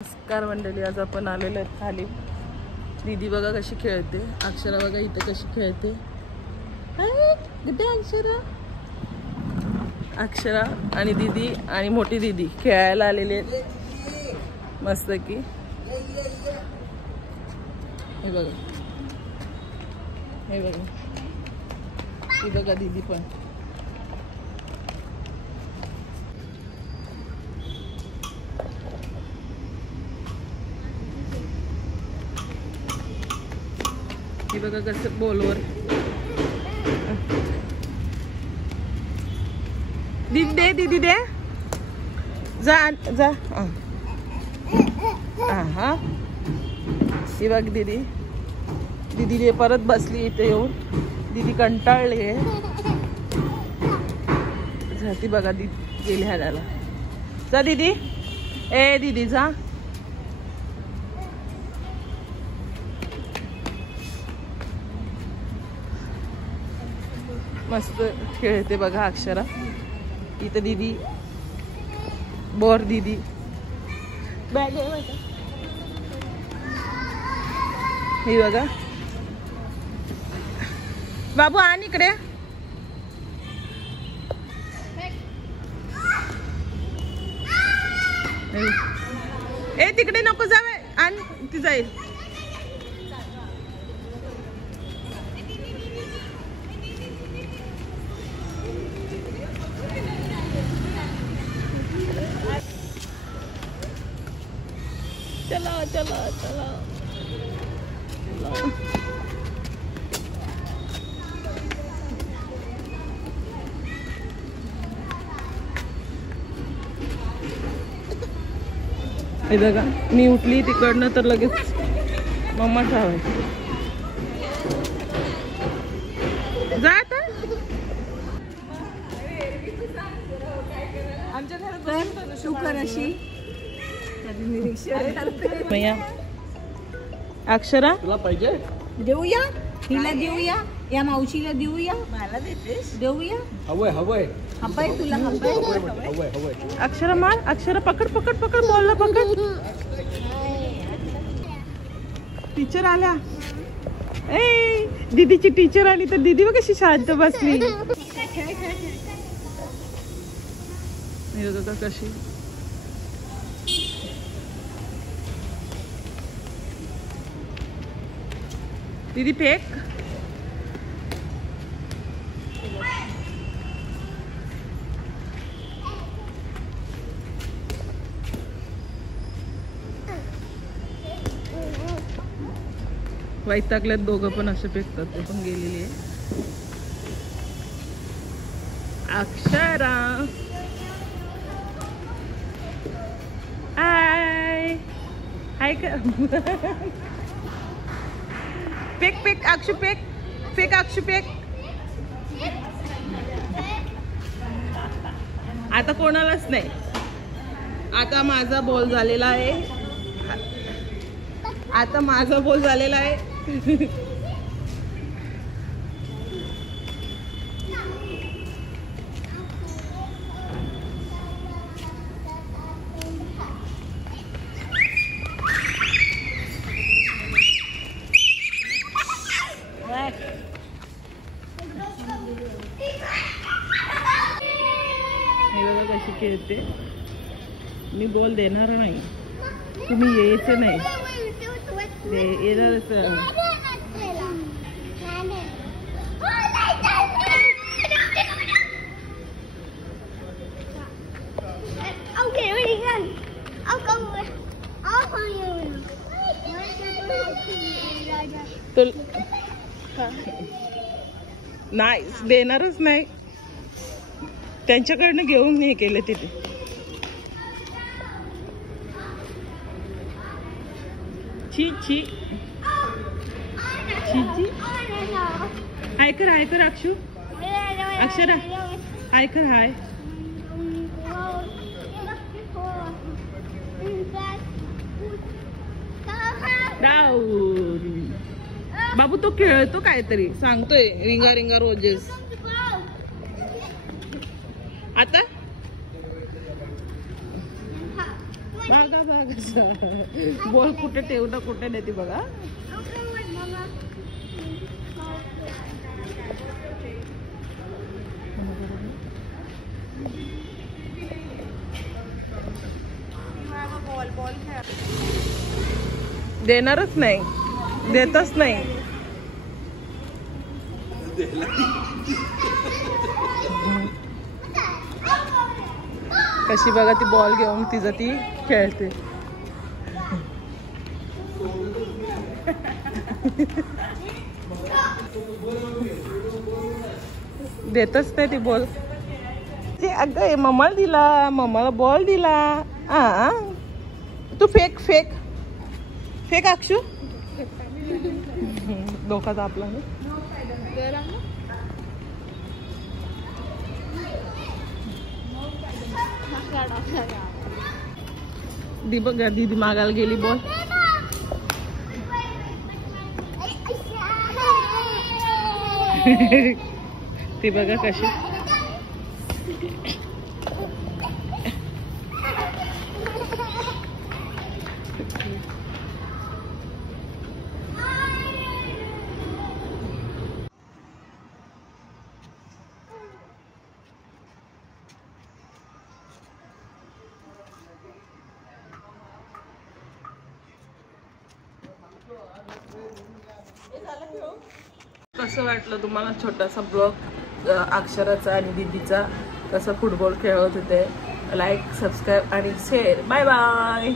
नमस्कार मंडळी, आज आपण आलेलो आहेत खाली. दीदी बघा कशी खेळते, अक्षरा बघा इथे कशी खेळते. अक्षरा आणि दीदी आणि मोठी दीदी खेळायला आलेले आहेत मस्त की. हे बघा, हे बघा, ही बघा दीदी पण. ही बघा कसं बॉलवर. दीदी दे, दीदी दे, जा जा. हा ही बघ दीदी, दीदी परत बसली इथे येऊन. दीदी कंटाळली आहे. ती बघा दीदी गेली हाडायला. जा दीदी, ए दीदी जा. मस्त खेळते बघा अक्षरा. इथं दीदी, बोर दीदी बॅग आहे बघा. ही बघा बाबू आण इकडे. ए तिकडे नको जावे, आण ती जाईल. चला चला चला. हे बघा मी उठली तिकडनं तर लगेच मम्मा ठेवायची. जा आता. आमच्या घरात शुकर अशी अक्षरा तुला पाहिजे देऊया, हिला देऊया, या मावशीला देऊया, मला देतेस, देऊया. हवंय हवंय हवंय तुला, हवंय हवंय हवंय. अक्षरा मार. अक्षरा पकड पकड पकड, बॉलला पकड. टीचर आल्या. ए दीदीची टीचर आली तर दीदी बघ कशी शांत बसली. कशी दीदी फेक. वैतागल्यात दोघं पण असे फेकतात. ते पण गेलेली आहे अक्षरा. हाय हाय कर. Fake fake Akshu, fake fake Akshu, fake. आता कोणालाच नाही. आता माझा बॉल झालेला आहे. आता माझा बॉल झालेला आहे. कशी खेळते. मी बॉल देणार नाही, तुम्ही यायचं नाही. येणारच. नाही देणारच नाही. त्यांच्याकडनं घेऊन हे केलं तिथे. छी छी छी छी. हाय कर, हाय कर अक्षु. अक्षरा हाय कर. हाय बाबू तो खेळतो काहीतरी, सांगतोय रिंगा रिंगा रोजेस. आता बघा बघा बॉल कुठे ठेवणं कुठे नाही ती बघा. देणारच नाही, देतच नाही. कशी बघा ती बॉल घेऊन तिचं ती खेळते. देतच नाही ती बॉल. अगं मम्माला दिला, मम्माला बॉल दिला. तू फेक फेक फेक अक्षू. डोका तापला ना. दी बघा दीदी मागायला गेली बॉल. ती बघा कशी. कसं वाटलं तुम्हाला छोटासा ब्लॉग अक्षराचा आणि दीदीचा, कसं फुटबॉल खेळत होते. लाईक, सबस्क्राईब आणि शेअर. Bye bye.